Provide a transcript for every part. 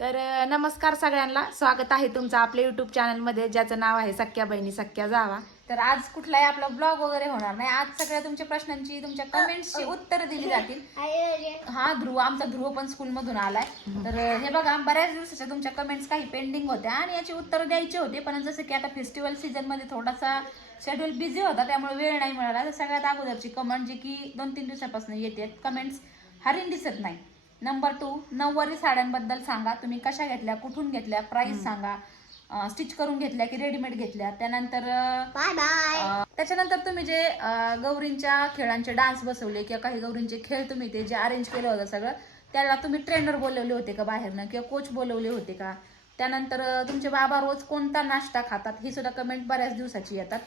तर नमस्कार सगळ्यांना. स्वागत आहे तुमचं आपल्या युट्यूब चॅनलमध्ये ज्याचं नाव आहे सख्या बहिणी सख्या जावा. तर आज कुठलाही आपला ब्लॉग वगैरे होणार नाही. आज सगळ्या तुमच्या प्रश्नांची तुमच्या कमेंट्सची उत्तर दिली जातील. हा ध्रुव आमचा ध्रुव पण स्कूल मधून आलाय. तर हे बघा बऱ्याच दिवसाच्या तुमच्या कमेंट्स काही पेंडिंग होत्या आणि याची उत्तर द्यायची होते. पण जसं की आता फेस्टिवल सीझनमध्ये थोडासा शेड्यूल बिझी होता त्यामुळे वेळ नाही मिळाला. तर सगळ्यात अगोदरची कमेंट जी की दोन तीन दिवसापासून येते कमेंट्स हरीन दिसत नाही. नंबर टू नऊवारी साड्यांबद्दल सांगा. तुम्ही कशा घेतल्या कुठून घेतल्या प्राइस सांगा. स्टिच करून घेतल्या की रेडीमेड घेतल्या? त्यानंतर त्याच्यानंतर तुम्ही जे गौरींच्या खेळांचे डान्स बसवले किंवा काही गौरींचे खेळ तुम्ही ते जे अरेंज केलं होतं सगळं त्याला तुम्ही ट्रेनर बोलवले होते का बाहेरनं किंवा कोच बोलवले होते का? त्यानंतर तुमचे बाबा रोज कोणता नाश्ता खातात ही सुद्धा कमेंट बऱ्याच दिवसाची येतात.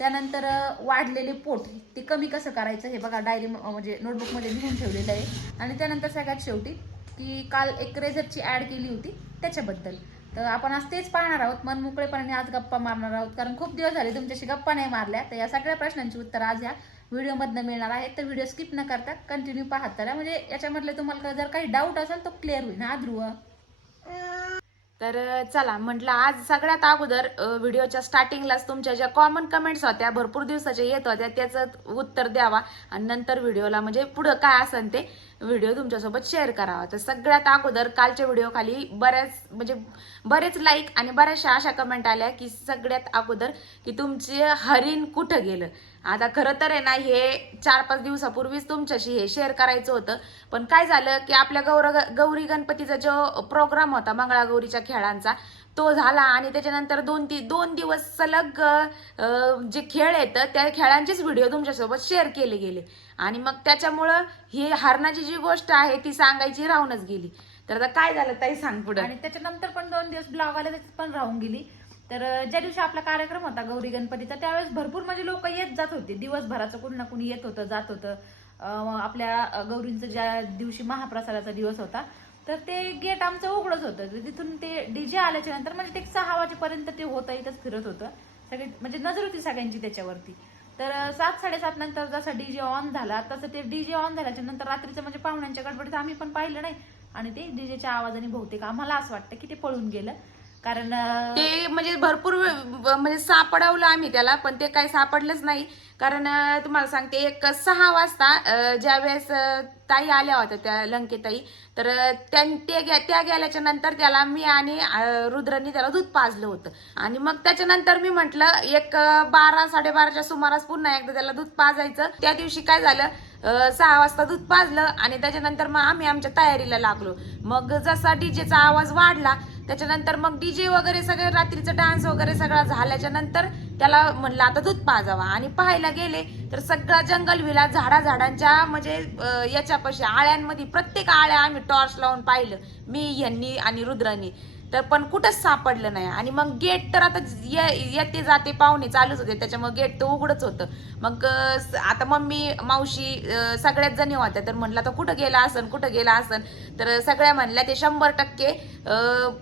त्यानंतर वाढलेले पोट ते कमी कसं करायचं हे बघा डायरी म्हणजे नोटबुकमध्ये लिहून ठेवलेलं आहे. आणि त्यानंतर सगळ्यात शेवटी की काल एक रेझरची ॲड केली होती त्याच्याबद्दल. तर आपण आज तेच पाहणार आहोत. मन मोकळेपणाने आज गप्पा मारणार आहोत. कारण खूप दिवस झाले तुमच्याशी गप्पा नाही मारल्या. तर या सगळ्या प्रश्नांची उत्तर आज ह्या व्हिडिओमधनं मिळणार आहे तर व्हिडिओ स्किप न करता कंटिन्यू पाहत चला म्हणजे याच्यामधले तुम्हाला जर काही डाऊट असेल तो क्लिअर होईल. हा ध्रुव. तर चला म्हटलं आज सगळ्यात अगोदर व्हिडिओच्या स्टार्टिंगलाच तुमच्या ज्या कॉमन कमेंट्स होत्या भरपूर दिवसाच्या येत होत्या त्याचं उत्तर द्यावा. आणि नंतर व्हिडिओला म्हणजे पुढं काय असेल ते व्हिडिओ तुमच्यासोबत शेअर करावा. तर सगळ्यात अगोदर कालच्या व्हिडिओ खाली बऱ्याच म्हणजे बरेच लाईक आणि बऱ्याचशा अशा कमेंट आल्या की सगळ्यात अगोदर की तुमचे हरिण कुठं गेलं? आता खरं तर आहे ना हे चार पाच दिवसापूर्वीच तुमच्याशी हे शेअर करायचं होतं. पण काय झालं की आपल्या गौर गौरी गणपतीचा जो प्रोग्राम होता मंगळागौरीच्या खेळांचा तो झाला आणि त्याच्यानंतर दोन ती दोन दिवस सलग जे खेळ आहेत त्या खेळांचेच व्हिडिओ तुमच्यासोबत शेअर केले गेले. आणि मग त्याच्यामुळं ही हरणाची जी गोष्ट आहे ती सांगायची राहूनच गेली. तर आता काय झालं ताई सांग पुढे. आणि त्याच्यानंतर पण दोन दिवस ब्लॉग आले त्याच्यात पण राहून गेली. तर ज्या दिवशी आपला कार्यक्रम होता गौरी गणपतीचा त्यावेळेस भरपूर म्हणजे लोक येत जात होते. दिवसभराचं कुणी ना कुणी येत होतं जात होतं. आपल्या गौरींचं ज्या दिवशी महाप्रसादाचा दिवस होता तर ते गेट आमचं उघडच होतं. तर तिथून ते डीजे आल्याच्यानंतर म्हणजे ते सहा वाजेपर्यंत ते होतं इथंच फिरत होतं. सगळे म्हणजे नजर होती सगळ्यांची त्याच्यावरती. तर सात साडेसात नंतर जसा डीजे ऑन झाला तसं ते डीजे ऑन झाल्याच्यानंतर रात्रीचं म्हणजे पाहुण्यांच्या गडबडीत आम्ही पण पाहिलं नाही. आणि ते डीजेच्या आवाजाने बहुतेक आम्हाला असं वाटतं की ते पळून गेलं. कारण ते म्हणजे भरपूर म्हणजे सापडवलं आम्ही त्याला पण ते काही सापडलंच नाही. कारण तुम्हाला सांगते एक सहा वाजता ज्या ज्यावेळेस ताई आल्या होत्या त्या लंकेताई तर त्या त्या गेल्याच्यानंतर त्याला मी आणि रुद्रनी त्याला दूध पाजलं होतं. आणि मग त्याच्यानंतर मी म्हंटल एक बारा साडेबाराच्या सुमारास पुन्हा एकदा त्याला दूध पाजायचं. त्या दिवशी काय झालं सहा वाजता दूध पाजलं आणि त्याच्यानंतर मग आम्ही आमच्या तयारीला लागलो. मग जसा डीजेचा आवाज वाढला त्याच्यानंतर मग डीजे वगैरे सगळं रात्रीचं डान्स वगैरे सगळा झाल्याच्यानंतर त्याला म्हणलं आता दूध पाजावा. आणि पाहायला गेले तर सगळा जंगल विला झाडा झाडांच्या म्हणजे याच्यापाशी आळ्यांमध्ये प्रत्येक आळ्या आम्ही टॉर्च लावून पाहिलं. मी यांनी आणि रुद्रांनी. तर पण कुठंच सापडलं नाही. आणि मग गेट तर आता ये- येते जाते पाहुणे चालूच होते. त्याच्यामुळे गेट तर उघडच होतं. मग आता मम्मी मावशी सगळ्याच जणी होत्या. तर म्हणलं आता कुठं गेला असन? कुठं गेला असन? तर सगळ्या म्हणल्या ते शंभर टक्के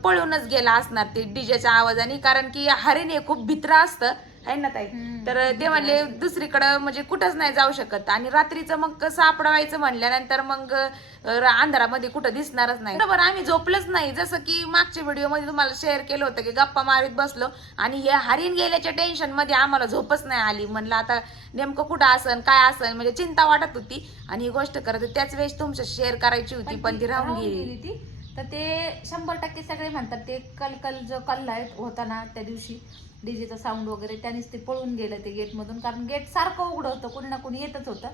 पळूनच गेला असणार. ते डीजेच्या आवाजाने कारण की हरिण हे खूप भित्र असतं. आहे ना ताई? तर ते म्हणले दुसरीकडं म्हणजे कुठंच नाही जाऊ शकत. आणि रात्रीचं मग सापडवायचं म्हणल्यानंतर मग अंधारामध्ये कुठं दिसणारच नाही. बरोबर आम्ही झोपलंच नाही. जसं की मागच्या व्हिडिओमध्ये तुम्हाला शेअर केलं होतं की गप्पा मारीत बसलो आणि हे हरिण गेल्याच्या टेन्शनमध्ये आम्हाला झोपच नाही आली. म्हणलं आता नेमकं कुठं असन काय असन? म्हणजे चिंता वाटत होती. आणि ही गोष्ट करत होती. त्याच वेळेस तुमच्या शेअर करायची होती पण ती राहून गेली. ती तर ते शंभर टक्के सगळे म्हणतात ते कल कल जो कल्ला आहे होता ना त्या दिवशी डीजेचा साऊंड वगैरे त्यानेच ते पळून गेलं ते गेट मधून. कारण गेट सारखं उघडं होतं कोणी ना कोणी येतच होतं.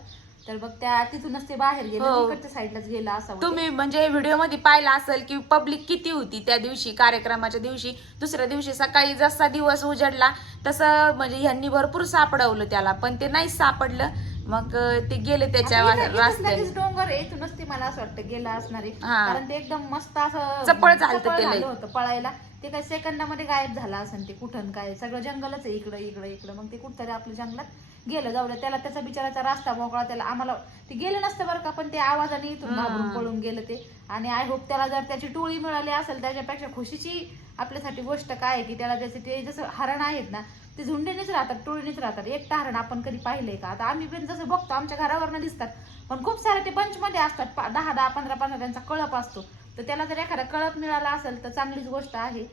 तर मग त्या तिथूनच ते बाहेर गेलं हो. इकडच्या साईडलाच गेलं असं तुम्ही म्हणजे व्हिडिओमध्ये पाहिलं असेल की पब्लिक किती होती त्या दिवशी कार्यक्रमाच्या दिवशी. दुसऱ्या दिवशी सकाळी जसा दिवस उजडला तसं म्हणजे ह्यांनी भरपूर सापडवलं त्याला. पण ते नाहीच सापडलं. मग ते गेले त्याच्या रस्त्याने डोंगर आहे इथूनच ते मला असं वाटतं गेलं असणार आहे हा. कारण ते एकदम मस्त असं चपळ झालतं ते लई. झालं होतं पळायला ते काही सेकंदामध्ये गायब झाला असेल ते कुठं काय सगळं जंगलच आहे इकडं इकडं इकडं मग ते कुठतरी आपल्या जंगलात गेलं जाऊ द्या त्याला त्याचा बिचाराचा रस्ता मोकळा त्याला आम्हाला ते गेलं नसतं बरं का पण ते आवाजाने इथून घाबरून पळून गेलं ते. आणि आय होप त्याला जर त्याची टोळी मिळाली असेल त्याच्यापेक्षा खुशीची आपल्यासाठी गोष्ट काय की त्याला त्याचे ते जसं हरण आहेत ना ते झुंडीनेच राहतात टोळीनेच राहतात. एकटा हरण आपण कधी पाहिलंय का? आता आम्ही पण जसं बघतो आमच्या घरावरनं दिसतात. पण खूप सारे ते बंच मध्ये असतात दहा दहा पंधरा पंधरा त्यांचा कळप असतो. तर त्याला जर एखादा कळप मिळाला असेल तर चांगलीच गोष्ट आहे.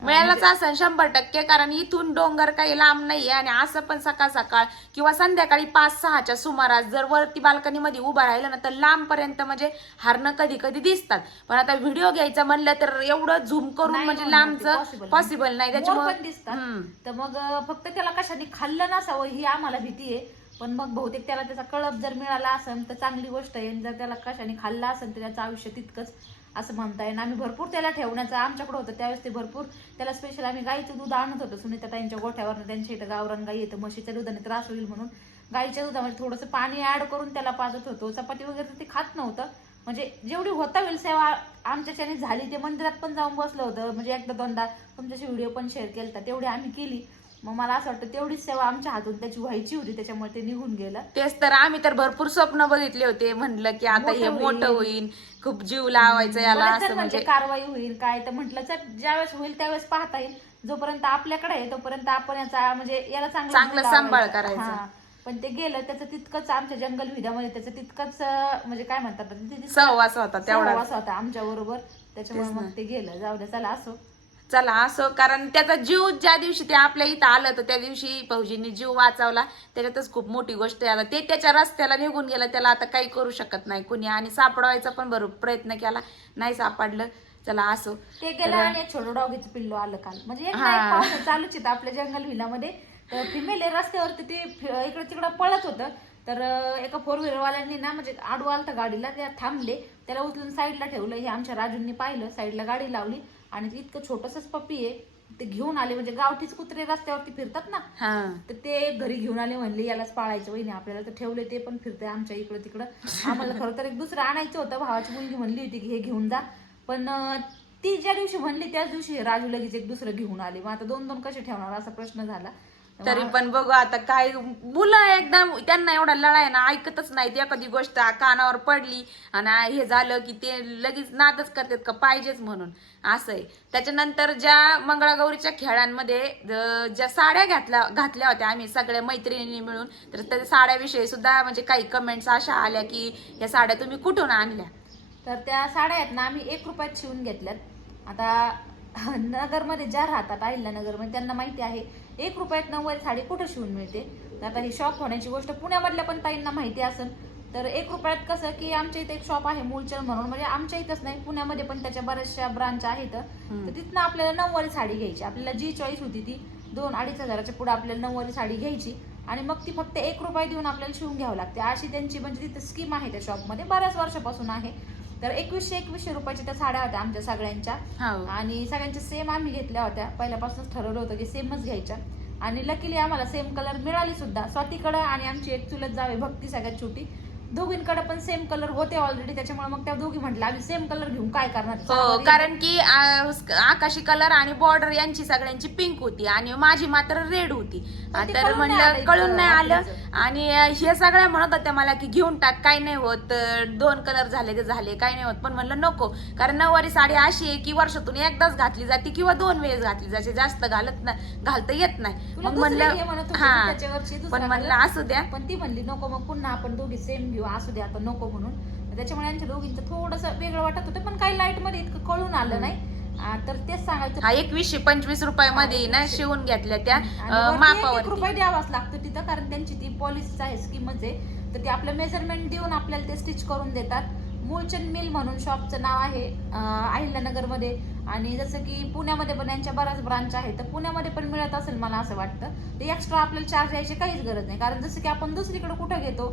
मिळायलाच असं शंभर टक्के कारण इथून डोंगर काही लांब नाहीये आणि असं पण सकाळ सकाळ किंवा संध्याकाळी पाच सहाच्या सुमारास जर वरती बाल्कनी मध्ये उभं राहिलं ना तर लांब पर्यंत म्हणजे हरणं कधी कधी दिसतात. पण आता व्हिडिओ घ्यायचा म्हणलं तर एवढं झूम करून म्हणजे लांबचं पॉसिबल नाही. त्याच्यामुळे दिसतात. तर मग फक्त त्याला कशाने खाल्लं नसावं ही आम्हाला भीती आहे. पण मग बहुतेक त्याला त्याचा कळप जर मिळाला असेल तर चांगली गोष्ट आहे. जर त्याला कशाने खाल्लं असेल तर त्याचं आयुष्य तितकंच असं म्हणता येईल आम्ही भरपूर त्याला ठेवण्याचं आमच्याकडे होतं. त्यावेळेस ते भरपूर त्याला स्पेशल आम्ही गाईचं दूध आणत होतो. सुनीता ताईंच्या गोठ्यावर त्यांच्या इथं गावरान गाई येतं. म्हशीच्या दुधाने त्रास होईल म्हणून गाईच्या दुधामध्ये थोडंसं पाणी ऍड करून त्याला पाजत होतो. चपाती वगैरे तर ते खात नव्हतं. म्हणजे जेवढी होता होईल सेवा आमच्याच्याने झाली ते मंदिरात पण जाऊन बसलं होतं. म्हणजे एकदा दोनदा तुमच्याशी व्हिडिओ पण शेअर केला तेवढी आम्ही केली. मग मला असं वाटतं तेवढीच सेवा आमच्या हातून त्याची व्हायची होती त्याच्यामुळे ते निघून गेलं तेच तर आम्ही तर भरपूर स्वप्न बघितले होते म्हणलं की आता हे मोठं होईल. खूप जीव लावायचं याला असं म्हणजे म्हणजे कारवाई होईल काय तर म्हटलं तर ज्यावेळेस होईल त्यावेळेस पाहता येईल जोपर्यंत आपल्याकडे आहे तोपर्यंत आपण याचा म्हणजे याला चांगला सांभाळ. करायचा. पण ते गेलं त्याचं तितकंच आमच्या जंगल विधामध्ये त्याचं तितकंच म्हणजे काय म्हणतात सहवास होता तेवढा सहवास होता आमच्या बरोबर त्याच्यामुळे. मग ते गेलं जाऊ द्या चला असो चला असं कारण त्याचा जीव ज्या दिवशी ते आपल्या इथं आलं तर त्या दिवशी फौजींनी जीव वाचवला. त्याच्यातच खूप मोठी गोष्ट आहे. आता ते त्याच्या रस्त्याला निघून गेलं त्याला आता काही करू शकत नाही कुणी. आणि सापडवायचा पण बरोबर प्रयत्न केला नाही सापडलं. चला असो. ते गेलं आणि छोटं डॉगीचं पिल्लू आलं काल. म्हणजे चालूच येतं आपल्या जंगल विलामध्ये. तर फिमेल रस्त्यावरती ते इकडं तिकडं पळत होतं. तर एका फोर व्हीलरवाल्यांनी ना म्हणजे आडवा आलता गाडीला त्या थांबले. त्याला उचलून साईडला ठेवलं. हे आमच्या राजूंनी पाहिलं. साईडला गाडी लावली. आणि इतकं छोटंसंच पप्पी आहे ते घेऊन आले म्हणजे गावठीच कुत्रे रस्त्यावरती फिरतात ना तर ते घरी घेऊन आले म्हणले यालाच पाळायचं वहिनी आपल्याला तर ठेवले ते पण फिरते आमच्या इकडं तिकडं. आम्हाला खरं तर एक दुसरं आणायचं होतं भावाची मुलगी म्हणली होती की हे घेऊन जा. पण ती ज्या दिवशी म्हणली त्याच दिवशी राजू लगेच एक दुसरं घेऊन आले. मग आता दोन दोन कसे ठेवणार असा प्रश्न झाला. तरी पण बघू आता काय मुलं एकदम त्यांना एवढा लढाय ना ऐकतच नाहीत. एखादी गोष्ट कानावर पडली आणि हे झालं की ते लगेच नादच करतात का पाहिजेच म्हणून. असं आहे. त्याच्यानंतर ज्या मंगळागौरीच्या खेळांमध्ये ज्या साड्या घातल्या घातल्या होत्या आम्ही सगळ्या मैत्रिणींनी मिळून तर त्या साड्याविषयी सुद्धा म्हणजे काही कमेंट्स अशा आल्या की या साड्या तुम्ही कुठून आणल्या? तर त्या साड्या आहेत ना आम्ही एक रुपयात शिवून घेतल्यात. आता नगरमध्ये ज्या राहतात अहिल्यानगरमध्ये त्यांना माहिती आहे एक रुपयात नव्वद साडी कुठं शिवून मिळते? तर आता ही शॉप होण्याची गोष्ट पुण्यामधल्या पण ताईंना माहिती असेल तर एक रुपयात कसं की आमच्या इथे एक शॉप आहे मूलचंद म्हणून म्हणजे आमच्या इथंच नाही पुण्यामध्ये पण त्याच्या बऱ्याचशा ब्रांच आहेत. तर तिथनं आपल्याला नऊवारी साडी घ्यायची. आपल्याला जी चॉईस होती ती दोन अडीच हजाराच्या पुढे आपल्याला नऊवारी साडी घ्यायची आणि मग ती फक्त एक रुपये देऊन आपल्याला शिवून घ्यावं लागते. अशी त्यांची म्हणजे तिथं स्कीम आहे त्या शॉपमध्ये बऱ्याच वर्षापासून आहे. तर एकवीसशे एकवीसशे रुपयाच्या त्या साड्या होत्या आमच्या सगळ्यांच्या. हो. आणि सगळ्यांच्या सेम आम्ही घेतल्या होत्या. पहिल्यापासूनच ठरवलं होतं की सेमच घ्यायच्या. आणि लकीली आम्हाला सेम कलर मिळाली सुद्धा. स्वातीकडं आणि आमची एक चुलत जावे भक्ती सगळ्यात छोटी. दोघींकडे पण सेम कलर होते ऑलरेडी त्याच्यामुळे मग त्या दोघी म्हटलं आम्ही सेम कलर घेऊन काय करणार? हो कारण की आ, आकाशी कलर आणि बॉर्डर यांची सगळ्यांची पिंक होती आणि माझी मात्र रेड होती. ते तर कळून नाही म्हणलं आलं कळून नाही आलं. रात्रीचं. आणि अ, हे सगळ्या म्हणत होत्या मला की घेऊन टाक काय नाही होत अ, दोन कलर झाले ते झाले काय नाही होत. पण म्हणलं नको. कारण नऊवारी साडी अशी आहे की वर्षातून एकदाच घातली जाते किंवा दोन वेळेस घातली जाते जास्त घालत नाही घालता येत नाही. तुला मग दुसरी घे म्हणलं होती हा. मी त्याच्यावरची दुसरा पण म्हणलं. असू द्या. पण ती म्हणली नको मग पुन्हा आपण दोघी सेम घेऊ असू दे आता नको म्हणून. त्याच्यामुळे यांच्या दोघींचं थोडस वेगळं वाटत होतं पण काही लाइटमध्ये इतकं कळून आलं नाही. तर तेच सांगायचं हा एकवीसशे पंचवीस रुपयामध्ये ना शिवून घेतल्या त्या मापावरती. रुपये द्यावाच लागतो तिथं कारण त्यांची ती पॉलिसीच आहे स्कीमच आहे. तर ते आपलं मेजरमेंट देऊन आपल्याला ते स्टिच करून देतात. मूलचंद मिल म्हणून शॉपचं नाव आहे अहिल्यानगरमध्ये. आणि जसं की पुण्यामध्ये पण यांच्या बऱ्याच ब्रांच आहेत. तर पुण्यामध्ये पण मिळत असेल मला असं वाटतं. ते एक्स्ट्रा आपल्याला चार्ज द्यायची काहीच गरज नाही. कारण जसं की आपण दुसरीकडे कुठं घेतो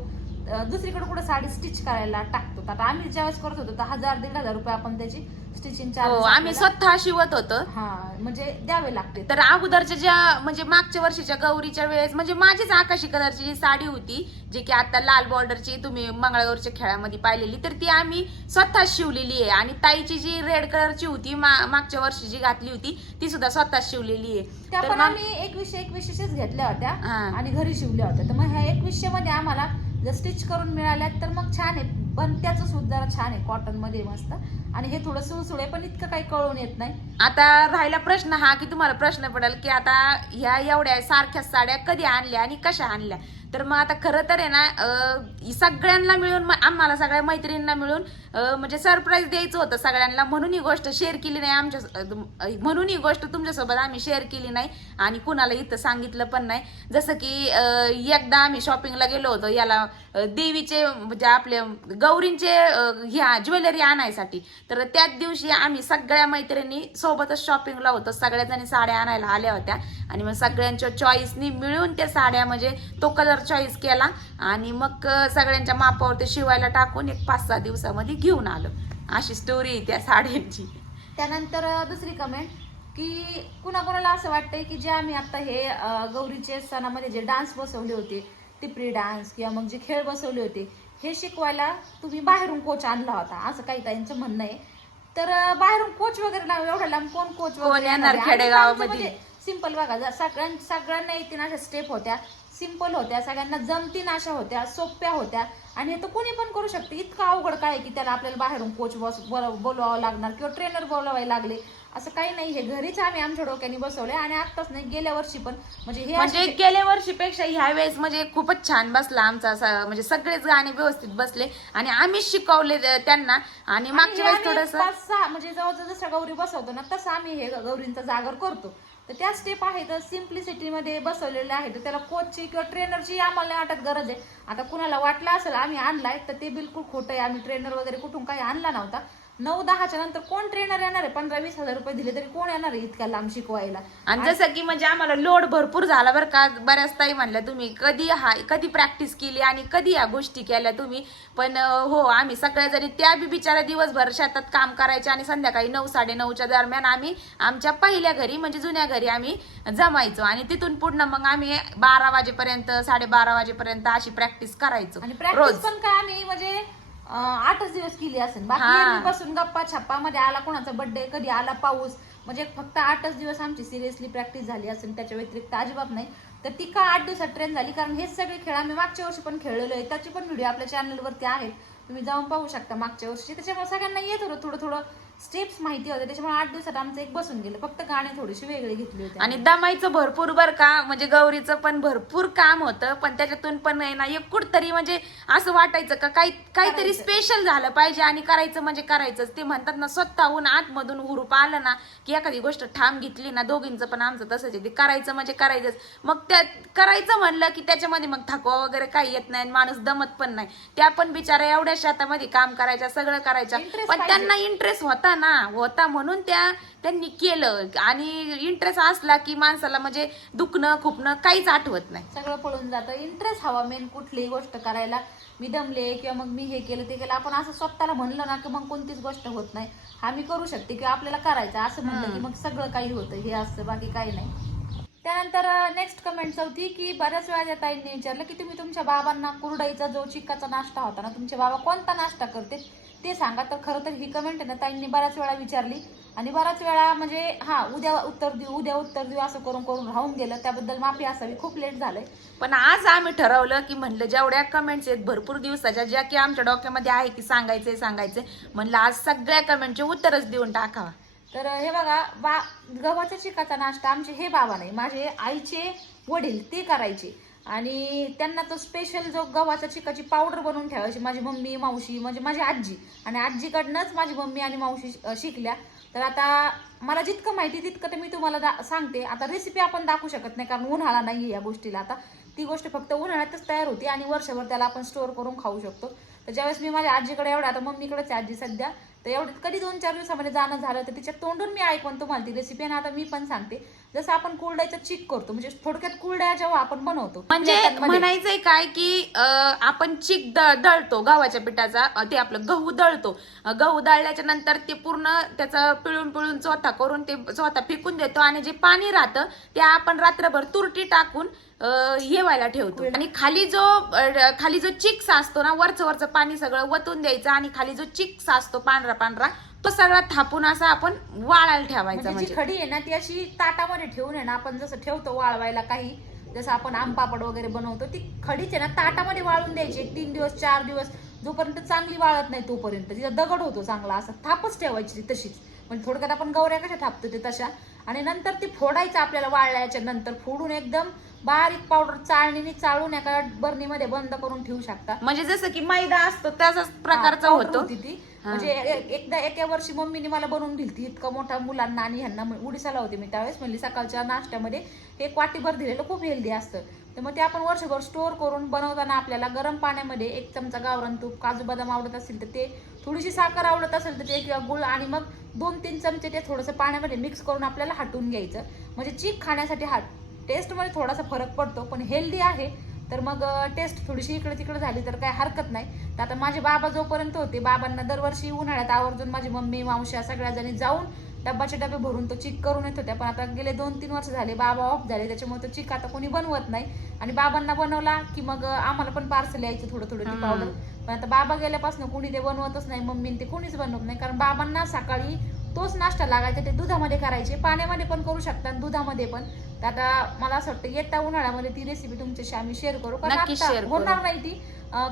दुसरीकडे कुठं साडी स्टिच करायला टाकतो. आता आम्ही ज्यावेळेस करत होतो तर हजार दीड हजार रुपये आपण त्याची स्टिचिंग हो चार्ज आम्ही स्वतः शिवत होतो. हा म्हणजे द्यावे लागते. तर अगोदरच्या ज्या म्हणजे मागच्या वर्षीच्या गौरीच्या वेळेस म्हणजे माझीच आकाशी कलरची जी साडी होती जी की आता लाल बॉर्डरची तुम्ही मंगळागौरच्या खेळामध्ये पाहिलेली तर ती आम्ही स्वतः शिवलेली आहे. आणि ताईची जी रेड कलरची होती मागच्या वर्षी जी घातली होती ती सुद्धा स्वतः शिवलेली आहे. त्या पण आम्ही एकवीसशे एकवीसशेच घेतल्या होत्या. आणि घरी शिवल्या होत्या. तर मग ह्या एकवीसशे मध्ये आम्हाला जर स्टिच करून मिळाल्या तर मग छान आहे. पण त्याचं सुद्धा जरा छान आहे. कॉटनमध्ये मस्त. आणि हे थोडं सुळसुळ आहे पण इतकं काही कळून येत नाही. आता राहिला प्रश्न हा की तुम्हाला प्रश्न पडेल की आता ह्या एवढ्या सारख्या साड्या कधी आणल्या आणि कशा आणल्या? तर मग आता खरं तर आहे ना सगळ्यांना मिळून आम्हाला सगळ्या मैत्रिणींना मिळून म्हणजे सरप्राईज द्यायचं होतं सगळ्यांना. म्हणून ही गोष्ट शेअर केली नाही आमच्या म्हणून ही गोष्ट तुमच्यासोबत आम्ही शेअर केली नाही आणि कुणाला इथं सांगितलं पण नाही. जसं की एकदा आम्ही शॉपिंगला गेलो होतो याला देवीचे म्हणजे आपले गौरींचे ह्या ज्वेलरी आणायसाठी. तर त्याच दिवशी आम्ही सगळ्या मैत्रिणी सोबतच शॉपिंगला होतो. सगळ्या जणी साड्या आणायला आल्या होत्या आणि मग सगळ्यांच्या चॉईसनी मिळून त्या साड्या म्हणजे तो कलर चॉईस केला आणि मग सगळ्यांच्या मापावर ते शिवायला टाकून एक पाच सहा दिवसामध्ये घेऊन आलो. अशी स्टोरी त्या साड्यांची. त्यानंतर दुसरी कमेंट की कुणाकुणाला असं वाटतंय की जे आम्ही आता हे गौरीचे सणामध्ये जे डान्स बसवले होते टिपरी डान्स किंवा मग जे खेळ बसवले होते हे शिकवायला तुम्ही बाहेरून कोच आणला होता असं काही त्यांचं म्हणणं आहे. तर बाहेरून कोच वगैरे लाव एवढ्या लांब कोण कोच खेडेगावामध्ये? सिंपल बघा सगळ्यां सगळ्यांना येतील अशा स्टेप होत्या सिंपल होत्या सगळ्यांना जमतीन अशा होत्या सोप्या होत्या. आणि हे तर कोणी पण करू शकते. इतकं अवघड काय की त्याला आपल्याला बाहेरून कोच बस बोल- बोलवावं लागणार किंवा ट्रेनर बोलवावे लागले. असं काही नाही. हे घरीच आम्ही आमच्या डोक्याने बसवले आणि आत्ताच नाही गेल्या वर्षी पण. म्हणजे हे म्हणजे गेल्या वर्षीपेक्षा ह्या वेळेस म्हणजे खूपच छान बसला आमचा असा म्हणजे सगळेच गाणे व्यवस्थित बसले. आणि आम्हीच शिकवले त्यांना. आणि मागच्या वेळेस थोडस म्हणजे जवळजवळ जसं गौरी बसवतो ना तसं आम्ही हे गौरींचा जागर करतो. तर त्या स्टेप आहेत सिम्प्लिसिटीमध्ये बसवलेल्या आहेत. तर त्याला कोचची किंवा ट्रेनरची आम्हाला वाटत गरज आहे. आता कुणाला वाटलं असेल आम्ही आणलाय तर ते बिलकुल खोटं आहे. आम्ही ट्रेनर वगैरे कुठून काही आणला नव्हता. नऊ दहाच्या नंतर कोण ट्रेनर येणार आहे? पंधरा वीस हजार रुपये दिले तरी कोण येणार आहे इतक्या लांब शिकवायला? आणि जसं की म्हणजे आम्हाला लोड भरपूर झाला बरं का बऱ्याच ताई म्हणल्या तुम्ही कधी हा कधी प्रॅक्टिस केली आणि कधी या गोष्टी केल्या तुम्ही? पण अं, हो आम्ही सगळ्या जणी त्या बी बिचाऱ्या दिवसभर शेतात काम करायचे आणि संध्याकाळी नऊ साडे नऊच्या दरम्यान आम्ही आमच्या पहिल्या घरी म्हणजे जुन्या घरी आम्ही जमायचो. आणि तिथून पुढनं मग आम्ही बारा वाजेपर्यंत साडेबारा वाजेपर्यंत अशी प्रॅक्टिस करायचो. आणि रोज. प्रॅक्टिस पण काय आम्ही म्हणजे आठच दिवस केली असेल. बाकी गप्पा छप्पा मध्ये आला कोणाचा बर्थडे कधी आला पाऊस. म्हणजे फक्त आठच दिवस आमची सिरियसली प्रॅक्टिस झाली असेल त्याच्या व्यतिरिक्त अजिबात नाही. तर ती का आठ दिवसात ट्रेन झाली? कारण हेच सगळे खेळ आम्ही मागच्या वर्षी पण खेळलेलो आहे. त्याची पण व्हिडिओ आपल्या चॅनलवरती आहेत. तुम्ही जाऊन पाहू शकता मागच्या वर्षी. त्याच्यामुळे सगळ्यांना येत होतं थोडं थोडं. स्टेप्स माहिती होते त्याच्यामुळे आठ दिवसात आमचं एक बसून गेलं. फक्त गाणे थोडेसे वेगळे घेतले होते आणि दमाईचं भरपूर बर का म्हणजे गौरीचं पण भरपूर काम होतं पण त्याच्यातून पण आहे ना एक कुठतरी म्हणजे असं वाटायचं का काही काहीतरी. स्पेशल झालं पाहिजे आणि करायचं म्हणजे करायचंच. ते म्हणतात ना स्वतःहून आतमधून हुरूप आलं ना की एखादी गोष्ट ठाम घेतली ना दोघींचं पण आमचं तसंच आहे. ते करायचं म्हणजे करायचंच. मग त्या करायचं म्हणलं की त्याच्यामध्ये मग थकवा वगैरे काही येत नाही आणि माणूस दमत पण नाही. त्या पण बिचारा एवढ्या शेतामध्ये काम करायच्या सगळं करायच्या. पण. त्यांना इंटरेस्ट होता ना होता म्हणून त्या त्यांनी केलं. आणि इंटरेस्ट असला की माणसाला म्हणजे दुखणं खुपणं काहीच आठवत नाही. सगळं पळून जातं. इंटरेस्ट हवा मेन कुठलीही गोष्ट करायला. मी दमले किंवा मग मी हे केलं ते केलं. आपण असं स्वतःला म्हणलं ना की मग कोणतीच गोष्ट होत नाही. हा मी करू शकते किंवा आपल्याला करायचं असं म्हणलं की मग सगळं काही होतं. हे असतं बाकी काही नाही. त्यानंतर नेक्स्ट कमेंट होती की बऱ्याच वेळा त्या ताईंनी विचारलं की तुम्ही तुमच्या बाबांना कुरडाईचा जो चिक्काचा नाश्ता होता ना तुमचे बाबा कोणता नाश्ता करते? ते सांगा. तर खरं तर ही कमेंट आहे ना ताईंनी बऱ्याच वेळा विचारली. आणि बऱ्याच वेळा म्हणजे हा उद्या उत्तर देऊ उद्या उत्तर देऊ असं करून करून राहून गेलं. त्याबद्दल माफी असावी. खूप लेट झालंय. पण आज आम्ही ठरवलं की म्हणलं जेवढ्या कमेंट्स आहेत भरपूर दिवसाच्या ज्या की आमच्या डोक्यामध्ये आहे की सांगायचंय सांगायचंय. म्हणलं आज सगळ्या कमेंटचे उत्तरच देऊन टाकावा. तर हे बघा बा गव्हाच्या चिकाचा नाश्ता आमचे हे बाबा नाही माझे आईचे वडील ते करायचे. आणि त्यांना तो स्पेशल जो गव्हाचा चिकाची पावडर बनवून ठेवायची माझी मम्मी मावशी म्हणजे माझी आजी. आणि आजीकडनंच माझी मम्मी आणि मावशी शिकल्या. तर आता मला जितकं माहिती तितकं तर मी तुम्हाला दा- सांगते. आता रेसिपी आपण दाखवू शकत नाही कारण उन्हाळा नाही या गोष्टीला. आता ती गोष्ट फक्त उन्हाळ्यातच तयार होती आणि वर्षभर त्याला आपण स्टोअर करून खाऊ शकतो. तर ज्यावेळेस मी माझ्या आजीकडे एवढं आता मम्मीकडेच आहे आजी सध्या तर एवढ्यात कधी दोन चार दिवसामध्ये जाणं झालं तर तिच्या तोंडून मी ऐकून तुम्हाला ती रेसिपी आणि आता मी पण सांगते. जसं आपण कुरडाईचं चिक करतो म्हणजे थोडक्यात कुरड्या जेव्हा आपण बनवतो म्हणजे. म्हणायचंय काय की आपण चिक दळतो गव्हाच्या पिठाचा ते आपलं गहू दळतो. गहू दळल्याच्या नंतर ते पूर्ण त्याचं पिळून पिळून चोथा करून ते चोथा फेकून देतो आणि जे पाणी राहतं ते आपण रात्रभर तुरटी टाकून अं, हे व्हायला ठेवतो आणि खाली जो खाली जो चिक साचतो ना वरचं वरचं पाणी सगळं वतून द्यायचं आणि खाली जो चिक साचतो पांढरा पांढरा तो सगळा थापून असा आपण वाळायला ठेवायचा म्हणजे जी म्हणजे. खडी आहे ना ती अशी ताटामध्ये ठेवून आहे ना आपण जसं ठेवतो वाळवायला काही जसं आपण आमपापड वगैरे बनवतो ती खडीच आहे ना ताटामध्ये वाळून द्यायची. एक तीन दिवस चार दिवस जोपर्यंत चांगली वाळत नाही तोपर्यंत. तिचा दगड होतो चांगला असा थापच ठेवायची ती तशीच. म्हणजे थोडक्यात आपण गौऱ्या कशा थापतो ते तशा. आणि नंतर ती फोडायचं आपल्याला वाळल्याच्या नंतर फोडून एकदम बारीक पावडर चाळणीने चाळून एका बर्नीमध्ये बंद करून ठेवू शकता. म्हणजे जसं की मैदा असतो त्याचाच प्रकारचा हा, powder होतो. होती ती. म्हणजे ए- एकदा एका वर्षी मम्मीने मला बनवून दिली ती. इतकं मोठ्या मुलांना आणि ह्यांना उडीसाला होते मी त्यावेळेस. म्हणली सकाळच्या नाश्त्यामध्ये एक वाटीभर दिलेलं खूप हेल्दी असतं. तर मग ते आपण वर्षभर स्टोअर करून बनवताना आपल्याला गरम पाण्यामध्ये एक चमचा गावरान तूप काजू बदाम आवडत असेल तर ते थोडीशी साखर आवडत असेल तर ते किंवा गुळ आणि मग दोन तीन चमचे ते थोडंसं पाण्यामध्ये मिक्स करून आपल्याला हटवून घ्यायचं. म्हणजे चीक खाण्यासाठी हा टेस्टमध्ये थोडासा फरक पडतो पण हेल्दी आहे. तर मग टेस्ट थोडीशी इकडे तिकडे झाली तर काय हरकत नाही. तर आता माझे बाबा जोपर्यंत होते बाबांना दरवर्षी उन्हाळ्यात आवर्जून माझी मम्मी मावश्या सगळ्या जणी जाऊन डब्बाचे डबे भरून तो चिक करून येत होत्या. पण आता गेले दोन तीन वर्ष झाले बाबा ऑफ झाले त्याच्यामुळे तो चिक आता कोणी बनवत नाही. आणि बाबांना बनवला की मग आम्हाला पण पार्सल यायचं थोडं थोडं ती. पावडर पण आता बाबा गेल्यापासून कोणी ते बनवतच नाही मम्मी ते कोणीच बनवत नाही. कारण बाबांना सकाळी तोच नाश्ता लागायचा ते दुधामध्ये करायचे. पाण्यामध्ये पण करू शकतात दुधामध्ये पण. तर आता मला असं वाटतं येत्या उन्हाळ्यामध्ये ती रेसिपी तुमच्याशी आम्ही शेअर करू. कारण नक्की आता share करू. होणार नाही ती.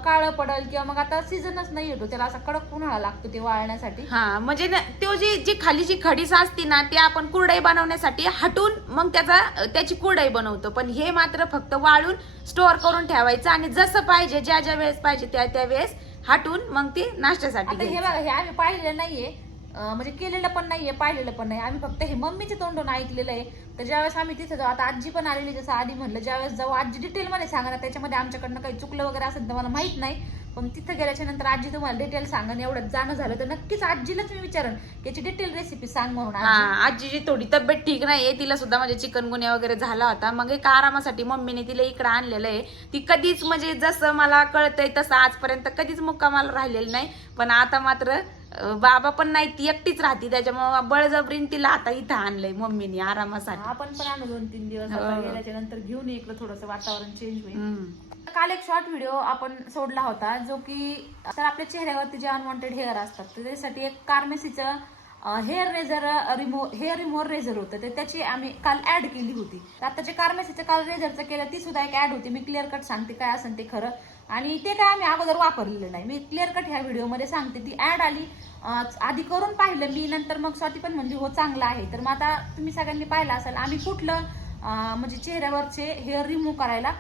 काळं पडल किंवा मग आता सीझनच नाही येतो त्याला असा कडक उन्हाळा लागतो ते वाळण्यासाठी. हा म्हणजे न- तो जी जी खाली जी खडीस असती ना ती आपण कुरडई बनवण्यासाठी हटून मग त्याचा त्याची कुरडई बनवतो. पण हे मात्र फक्त वाळून स्टोअर करून ठेवायचं आणि जसं पाहिजे ज्या ज्या वेळेस पाहिजे त्या त्या वेळेस हटून मग ते नाश्त्यासाठी आता हे घ्यायचं. बघा हे आम्ही पाहिलेलं नाहीये. म्हणजे केलेलं पण नाहीये पाहिलेलं पण नाही. आम्ही फक्त हे मम्मीचे तोंडून ऐकलेलं आहे. तर ज्यावेळेस आम्ही तिथे जाऊ आता आजी पण आलेली जसं आधी म्हणलं ज्यावेळेस जाऊ आजी डिटेलमध्ये सांगा ना त्याच्यामध्ये आमच्याकडनं काही चुकलं वगैरे असेल तर मला माहीत नाही. पण तिथं गेल्याच्यानंतर आजी तुम्हाला डिटेल सांगा एवढं जाणं झालं तर नक्कीच आजीलाच मी विचारन त्याची याची डिटेल रेसिपी सांग म्हणून आजीची थोडी तब्येत ठीक नाहीये तिला सुद्धा म्हणजे चिकनगुन्या वगैरे झाला होता. मग एका आरामासाठी मम्मीने तिला इकडे आणलेलं आहे. ती कधीच म्हणजे जसं मला कळतंय तसं आजपर्यंत कधीच मुक्कामाला राहिलेली नाही. पण आता मात्र बाबा पण नाही ती एकटीच राहते. त्याच्यामुळे बळजबरीने तिला आता इथं आणलंय मम्मीने आरामासाठी. आपण पण आणू दोन तीन दिवस. हो. आता गेल्याच्यानंतर घेऊन इकडं थोडंसं वातावरण चेंज होईल. काल एक शॉर्ट व्हिडिओ आपण सोडला होता जो की तर आपल्या चेहऱ्यावरती जे अनवॉन्टेड हेअर असतात तर त्यासाठी एक कार्मेसीचं हेअर रेझर रिमो हेअर रिमोव्हर रेझर होतं. तर त्याची आम्ही काल ऍड केली होती. आता जे कार्मेसीचं काल रेझरचं केलं ती सुद्धा एक ऍड होती. मी क्लिअर कट सांगते काय असेल ते खरं. आणि ते काय आम्ही अगोदर वापरलेलं नाही. मी क्लिअर कट ह्या व्हिडिओमध्ये सांगते. ती ॲड आली आधी करून पाहिलं मी नंतर मग स्वाती पण म्हणली हो चांगलं आहे. तर मग आता तुम्ही सगळ्यांनी पाहिलं असेल आम्ही कुठलं म्हणजे चेहऱ्यावरचे हेअर रिमूव्ह करायला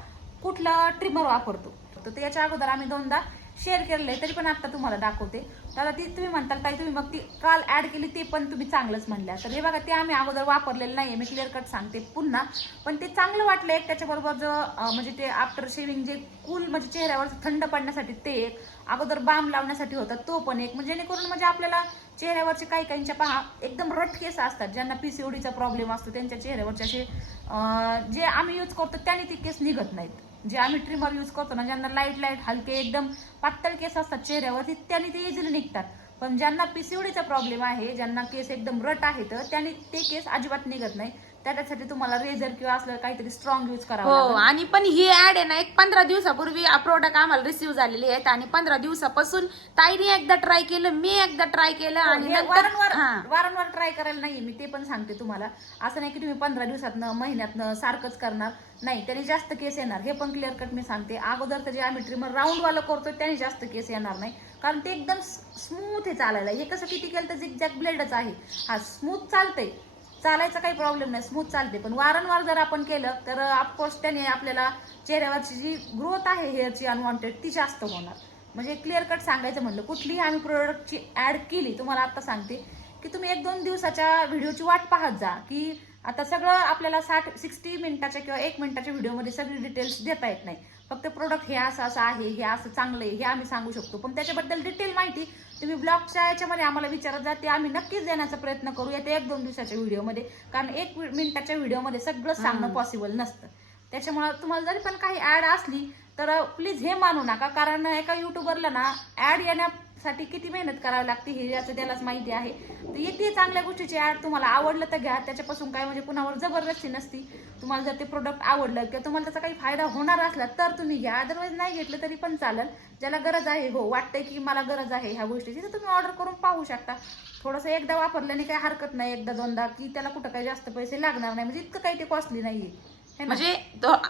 कुठलं ट्रिमर वापरतो. तर त्याच्या अगोदर आम्ही दोनदा शेअर केलेलं आहे तरी पण आत्ता तुम्हाला दाखवते. त्याला ती तुम्ही म्हणताल ताई तुम्ही मग ती काल ऍड केली ते पण तुम्ही चांगलंच म्हणल्या. तर हे बघा ते आम्ही अगोदर वापरलेलं नाहीये. मी क्लिअर कट सांगते पुन्हा. पण ते चांगलं वाटलं एक त्याच्याबरोबर जो म्हणजे ते आफ्टर शेविंग जे कूल म्हणजे चेहऱ्यावर थंड पडण्यासाठी ते एक अगोदर बाम लावण्यासाठी होता तो पण एक. म्हणजे जेणेकरून म्हणजे आपल्याला चेहऱ्यावरचे काही काहींच्या पहा एकदम रट केस असतात ज्यांना पीसीओडीचा प्रॉब्लेम असतो त्यांच्या चेहऱ्यावरचे असे जे आम्ही यूज करतो त्याने ते केस निघत नाहीत. जे आम्ही ट्रिमर यूज करतो ना ज्यांना लाइट लाइट हलके एकदम पातळ केस असतात चेहऱ्यावरती त्याने ते इझिली निघतात. पण ज्यांना पीसीओडीचा प्रॉब्लेम आहे ज्यांना केस एकदम रट आहेत त्याने ते केस अजिबात निघत नाही. त्याच्यासाठी तुम्हाला रेझर किंवा असलं काहीतरी स्ट्रॉंग यूज करावं हो लागेल. आणि पण ही ऍड आहे ना एक पंधरा दिवसापूर्वी प्रोडक्ट आम्हाला रिसिव्ह झालेली आहेत आणि पंधरा दिवसापासून ताईने एकदा ट्राय केलं मी एकदा ट्राय केलं आणि हे नंतर वारंवार हा. वारंवार ट्राय करायला नाही मी ते पण सांगते तुम्हाला. असं नाही की तुम्ही पंधरा दिवसातनं महिन्यातनं सारखंच करणार नाही. त्याने जास्त केस येणार. हे पण क्लिअर कट मी सांगते. अगोदर तर जे आम्ही ट्रिमर राऊंड वाला करतो त्याने जास्त केस येणार नाही. कारण ते एकदम स्मूथ आहे चालायला. हे कसं किती केलं तर झिकझॅक ब्लेडच आहे. हा स्मूथ चालते चालायचा काही प्रॉब्लेम नाही स्मूथ चालते. पण वारंवार जर आपण केलं तर ऑफकोर्स त्याने आपल्याला चेहऱ्यावरची जी ग्रोथ आहे हेअरची अनवॉन्टेड ती जास्त होणार. म्हणजे क्लिअर कट सांगायचं म्हणलं कुठलीही आम्ही प्रोडक्टची ॲड केली तुम्हाला आता सांगते की तुम्ही एक दोन दिवसाच्या व्हिडिओची वाट पाहत जा की आता सगळं आपल्याला साठ सिक्स्टी मिनिटाच्या किंवा एक मिनिटाच्या व्हिडिओमध्ये सगळी डिटेल्स देता येत नाही. फक्त प्रोडक्ट हे असं असं आहे हे असं चांगलं आहे हे आम्ही सांगू शकतो. पण त्याच्याबद्दल डिटेल माहिती तुम्ही ब्लॉगच्या याच्यामध्ये आम्हाला विचारत जा ते आम्ही नक्कीच देण्याचा प्रयत्न करू येत्या एक दोन दिवसाच्या व्हिडिओमध्ये. कारण एक मिनिटाच्या व्हिडिओमध्ये सगळं सांगणं पॉसिबल नसतं. त्याच्यामुळे तुम्हाला जरी पण काही ऍड असली तर प्लीज हे मानू नका. कारण एका युट्यूबरला ना ऍड साठी किती मेहनत करावी लागते हे याचं त्यालाच माहिती आहे. तर येते चांगल्या गोष्टीची ॲड तुम्हाला आवडलं तर घ्या. त्याच्यापासून काय म्हणजे कुणावर जबरदस्ती नसती. तुम्हाला जर ते प्रोडक्ट आवडलं किंवा तुम्हाला त्याचा काही फायदा होणार असला तर तुम्ही घ्या. अदरवाईज नाही घेतलं तरी पण चालेल. ज्याला गरज आहे हो वाटतंय की मला गरज आहे ह्या गोष्टीची तर तुम्ही ऑर्डर करून पाहू शकता. थोडंसं एकदा वापरल्याने काही हरकत नाही. एकदा दोनदा की त्याला कुठं काही जास्त पैसे लागणार नाही. म्हणजे इतकं काही ते कॉस्टली नाही आहे म्हणजे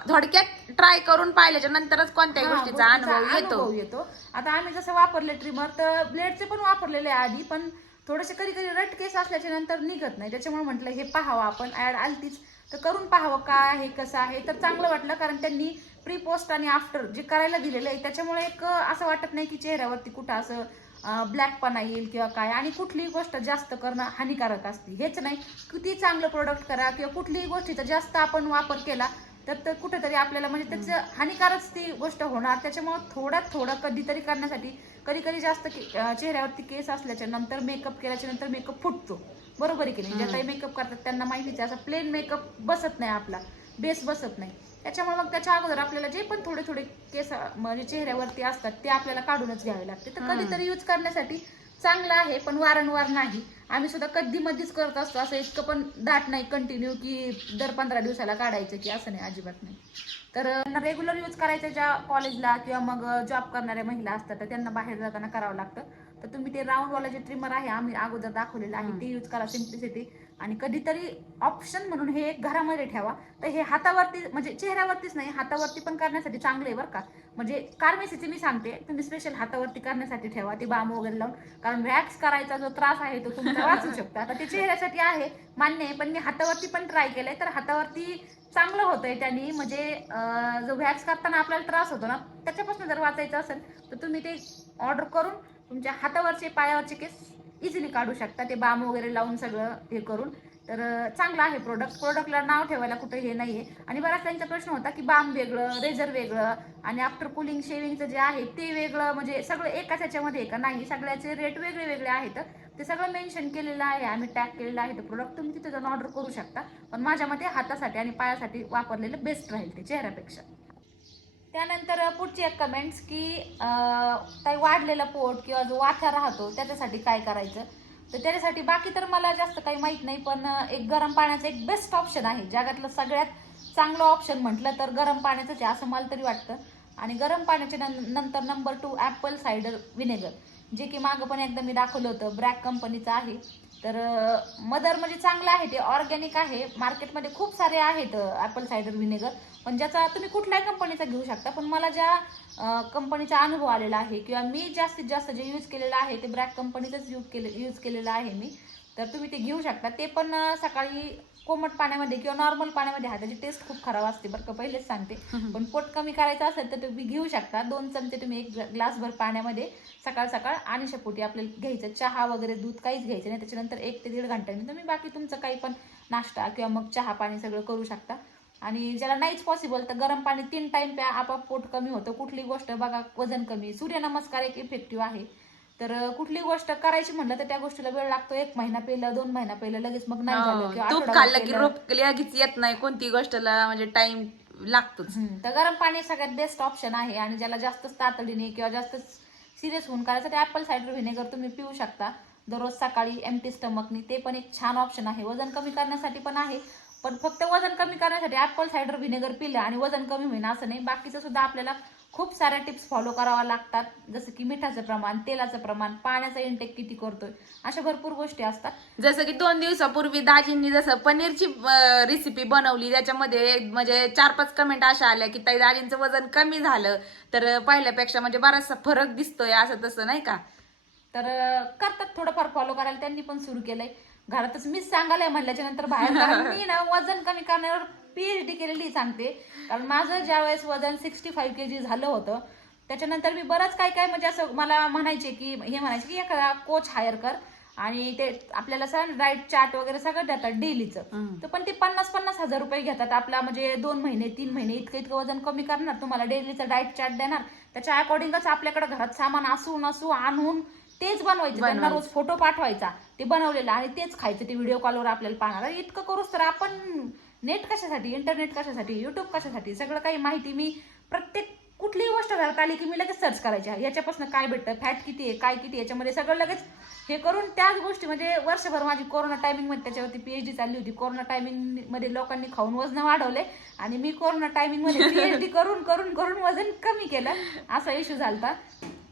थोडक्यात ट्राय करून पाहिल्याच्या नंतरच कोणत्याही हा, गोष्टीचा अनुभव येतो. अनुभव येतो. आता आम्ही जसं वापरले ट्रिमर तर ब्लेडचे पण वापरलेले आधी पण थोडेसे कधी कधी रट केस असल्याच्या नंतर निघत नाही. त्याच्यामुळे म्हटलं हे पाहावं आपण ऍड आलतीच. तर करून पाहावं काय आहे कसं आहे तर चांगलं वाटलं कारण त्यांनी प्री पोस्ट आणि आफ्टर जे करायला दिलेलं आहे त्याच्यामुळे एक असं वाटत नाही की चेहऱ्यावरती कुठं असं ब्लॅकपणा येईल किंवा काय आणि कुठलीही गोष्ट जास्त करणं हानिकारक असते. हेच नाही किती चांगलं प्रोडक्ट करा किंवा कुठलीही गोष्टीचा जास्त आपण वापर केला तर तर कुठेतरी आपल्याला म्हणजे त्याचं हानिकारच ती गोष्ट होणार. त्याच्यामुळे थोड्यात थोडं कधीतरी करण्यासाठी कधी कधी जास्त चेहऱ्यावरती केस असल्याच्या नंतर मेकअप केल्याच्यानंतर मेकअप फुटतो. बरोबर आहे की नाही? ज्या काही मेकअप करतात त्यांना माहितीच आहे असं प्लेन मेकअप बसत नाही आपला. बेस बसत नाही. त्याच्यामुळे मग त्याच्या अगोदर आपल्याला जे पण थोडे थोडे केस म्हणजे चेहऱ्यावरती असतात ते आपल्याला काढूनच घ्यावे लागते. तर कधीतरी यूज करण्यासाठी चांगलं आहे पण वारंवार नाही. आम्ही सुद्धा कधी मध्येच करत असतो असं इतकं पण दाट नाही कंटिन्यू की दर पंधरा दिवसाला काढायचं की असं नाही अजिबात नाही. तर रेग्युलर यूज करायचं ज्या कॉलेजला किंवा मग जॉब करणाऱ्या महिला असतात तर त्यांना बाहेर जाताना करावं लागतं. तर तुम्ही ते राऊंडवाला जे ट्रिमर आहे आम्ही अगोदर दाखवलेलं आहे ते यूज करा सिम्प्लिसिटी आणि कधीतरी ऑप्शन म्हणून हे एक घरामध्ये ठेवा. तर हे हातावरती म्हणजे चेहऱ्यावरतीच नाही हातावरती पण करण्यासाठी चांगलं आहे बरं का. म्हणजे कार्मेसीचे मी सांगते तुम्ही स्पेशल हातावरती करण्यासाठी ठेवा ते बाम वगैरे लावून. कारण वॅक्स करायचा जो त्रास आहे तो तुमचा वाचू शकतो. आता ते चेहऱ्यासाठी आहे मान्य आहे पण मी हातावरती पण ट्राय केलंय. तर हातावरती चांगलं होतंय त्यांनी म्हणजे जो वॅक्स करताना आपल्याला त्रास होतो ना त्याच्यापासून जर वाचायचं असेल तर तुम्ही ते ऑर्डर करून तुमच्या हातावरचे पायावरचे केस इझिली काढू शकता. ते बाम वगैरे लावून सगळं हे करून. तर चांगलं आहे प्रोडक्ट प्रोडक्टला नाव ठेवायला कुठं हे नाही आहे आणि बराच त्यांचा प्रश्न होता की बाम वेगळं रेझर वेगळं आणि आफ्टर कुलिंग शेविंगचं जे आहे ते वेगळं. म्हणजे सगळं एकाच ह्याच्यामध्ये आहे का? नाही. सगळ्याचे रेट वेगळे वेगळे आहेत. ते सगळं मेन्शन केलेलं आहे. आम्ही टॅग केलेलं आहे. तर प्रोडक्ट तुम्ही तिथे जाऊन ऑर्डर करू शकता. पण माझ्या मते हातासाठी आणि पायासाठी वापरलेलं बेस्ट राहील ते चेहऱ्यापेक्षा. त्यानंतर पुढची एक कमेंट्स की काही वाढलेला पोट किंवा जो वाथा राहतो त्याच्यासाठी काय करायचं? तर त्याच्यासाठी बाकी तर मला जास्त काही माहीत नाही पण एक गरम पाण्याचं एक बेस्ट ऑप्शन आहे. जगातलं सगळ्यात चांगलं ऑप्शन म्हटलं तर गरम पाण्याचंच आहे असं मला तरी वाटतं. आणि गरम पाण्याच्या नं- नंतर number two apple cider vinegar जे की मागं पण एकदा मी दाखवलं होतं ब्रॅक कंपनीचं आहे. तर मदर म्हणजे चांगलं आहे ते ऑर्गॅनिक आहे. मार्केटमध्ये खूप सारे आहेत ॲपल सायडर विनेगर पण ज्याचा तुम्ही कुठल्याही कंपनीचा घेऊ शकता पण मला ज्या कंपनीचा अनुभव आलेला आहे किंवा मी जास्तीत जास्त जे यूज केलेलं आहे ते ब्रॅक कंपनीचंच यूज केले यूज केलेलं आहे मी तर तुम्ही ते घेऊ शकता. ते पण सकाळी कोमट पाण्यामध्ये किंवा नॉर्मल पाण्यामध्ये हा त्याची टेस्ट खूप खराब असते बरं का? पहिलेच सांगते. पण पोट कमी करायचं असेल तर तुम्ही घेऊ शकता. दोन चमचे तुम्ही एक ग्लासभर पाण्यामध्ये सकाळ सकाळ आणि शेपोटी आपल्याला घ्यायचं. चहा वगैरे दूध काहीच घ्यायचं नाही. त्याच्यानंतर एक ते दीड घंट्याने तुम्ही बाकी तुमचं काही पण नाश्ता किंवा मग चहा पाणी सगळं करू शकता. आणि ज्याला नाहीच पॉसिबल तर गरम पाणी तीन टाइम प्या आपाप पोट कमी होतं. कुठली गोष्ट बघा वजन कमी. सूर्यनमस्कार एक इफेक्टिव्ह आहे. तर कुठली गोष्ट करायची म्हणलं तर त्या गोष्टीला वेळ लागतो. एक महिना पेलं दोन महिना पेलं लगेच मग नाही झालं किंवा तूप आठवडाभर खाल्लं की पेलं. रोप लगेच येत नाही. कोणती गोष्टला म्हणजे टाइम लागतोच. हम्म, तर गरम पाणी सगळ्यात बेस्ट ऑप्शन आहे. आणि ज्याला जास्त तातडीने किंवा जास्त सिरियस होऊन करायचं ते ॲपल सायडर व्हिनेगर तुम्ही पिऊ शकता. दररोज सकाळी एमटी स्टमकनी ते पण एक छान ऑप्शन आहे. वजन कमी करण्यासाठी पण आहे. पण फक्त वजन कमी करण्यासाठी ॲपल सायडर व्हिनेगर पिलं आणि वजन कमी होईल असं नाही. बाकीचं सुद्धा आपल्याला खूप साऱ्या टिप्स फॉलो करावा लागतात. जसं की मिठाचं प्रमाण तेलाचं प्रमाण पाण्याचा इंटेक किती करतोय अशा भरपूर गोष्टी असतात. जसं की दोन दिवसापूर्वी दाजींनी जसं पनीरची रेसिपी बनवली त्याच्यामध्ये म्हणजे चार पाच कमेंट अशा आल्या की ताई दाजींचं वजन कमी झालं तर पहिल्यापेक्षा म्हणजे बराचसा फरक दिसतोय असं तसं नाही का? तर करतात थोडंफार फॉलो करायला. त्यांनी पण सुरू केलंय. घरातच मीच सांगायला म्हटल्याच्या नंतर बाहेर कारण मी ना वजन कमी करण्यावर पीएचडी केलेली सांगते. कारण माझं ज्यावेळेस वजन सिक्स्टी फाईव्ह के जी झालं होतं त्याच्यानंतर मी बरंच काय काय म्हणजे असं मला म्हणायचे की हे म्हणायचे की एखादा कोच हायर कर. आणि ते आपल्याला सगळं डाईट चार्ट वगैरे सगळं देतात डेलीचं. तर पण ते पन्नास पन्नास हजार रुपये घेतात. आपला म्हणजे दोन महिने तीन महिने इतकं इतकं वजन कमी करणार. तुम्हाला डेलीचं डाईट चार्ट देणार. त्याच्या अकॉर्डिंगच आपल्याकडे घरात सामान असू नसू आणून तेच बनवायचं. त्यांना. रोज फोटो पाठवायचा. ते बनवलेलं आणि तेच खायचं ते व्हिडिओ कॉलवर आपल्याला पाहणार इतकं करूच तर आपण नेट कशासाठी इंटरनेट कशासाठी युट्यूब कशासाठी सगळं काही माहिती मी प्रत्येक कुठलीही गोष्ट घरात आली की मी लगेच सर्च करायची याच्यापासून काय भेटतं फॅट किती आहे काय किती याच्यामध्ये सगळं लगेच हे करून त्याच गोष्टी म्हणजे वर्षभर माझी कोरोना टायमिंगमध्ये एच पीएचडी चालली होती. कोरोना टायमिंगमध्ये लोकांनी खाऊन वजन वाढवले आणि मी कोरोना टायमिंगमध्ये पीएचडी करून करून करून वजन कमी केलं. असा इश्यू होता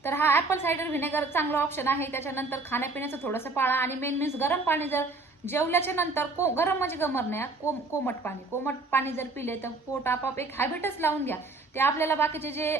तर हा ॲपल सायडर व्हिनेगर चांगला ऑप्शन आहे. त्याच्यानंतर खाण्यापिण्याचं थोडंसं पाळा आणि मेन मीन्स गरम पाणी जर जेवल्याच्या नंतर को गरम म्हणजे गमर नाही कोम कोमट पाणी. कोमट पाणी जर पिले तर पोट आपाप एक हॅबिटच लावून घ्या. ते आपल्याला बाकीचे जे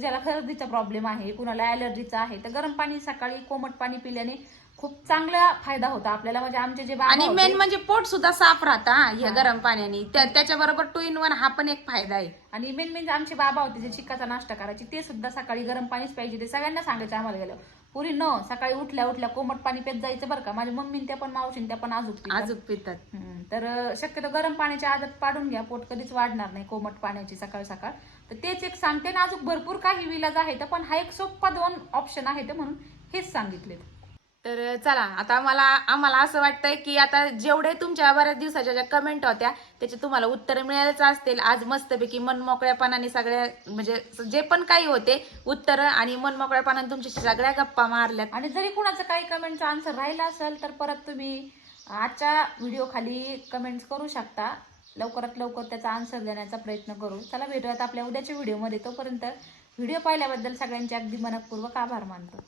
ज्याला खरेदीचा प्रॉब्लेम आहे कुणाला ॲलर्जीचा आहे तर गरम पाणी सकाळी कोमट पाणी पिल्याने खूप चांगला फायदा होता आपल्याला. म्हणजे आमचे जे बाबा आणि होते, मेन म्हणजे पोट सुद्धा साफ राहता या हा. गरम पाण्याने. त्या- त्याच्याबरोबर टू इन वन हा पण एक फायदा आहे. आणि मेन म्हणजे आमचे बाबा होते जे चिक्काचा नाश्ता करायचे ते सुद्धा सकाळी गरम पाणीच पाहिजे ते सगळ्यांना सांगायचे आम्हाला गेलं. पुरी न सकाळी उठल्या उठल्या कोमट पाणी पेत जायचं बरं का. माझ्या मम्मीन त्या पण मावशीन त्या पण पितात. अजून पितात. हम्म, तर अं, शक्यतो गरम पाण्याची आदत पाडून घ्या. पोट कधीच वाढणार नाही कोमट पाण्याची सकाळ सकाळ. तर तेच एक सांगते. ना अजून भरपूर काही विलाज आहेत पण हा एक सोप्पा दोन ऑप्शन आहेत म्हणून हेच सांगितले तर चला आता मला आम्हाला असं वाटतंय की आता जेवढे तुमच्या बऱ्याच दिवसाच्या ज्या कमेंट होत्या त्याचे तुम्हाला उत्तर मिळालेच असतील. आज मस्तपैकी मनमोकळ्यापणाने सगळ्या म्हणजे जे पण काही होते उत्तर आणि मनमोकळ्यापणाने तुमच्याशी सगळ्या गप्पा मारल्यात. आणि जरी कुणाचं काही कमेंटचा आन्सर राहिला असेल तर परत तुम्ही आजच्या व्हिडिओ खाली कमेंट्स करू शकता. लवकरात लवकर त्याचा आन्सर देण्याचा प्रयत्न करू. चला भेटूयात आपल्या उद्याच्या व्हिडिओमध्ये तोपर्यंत व्हिडिओ पाहिल्याबद्दल सगळ्यांचे अगदी मनपूर्वक आभार मानतो.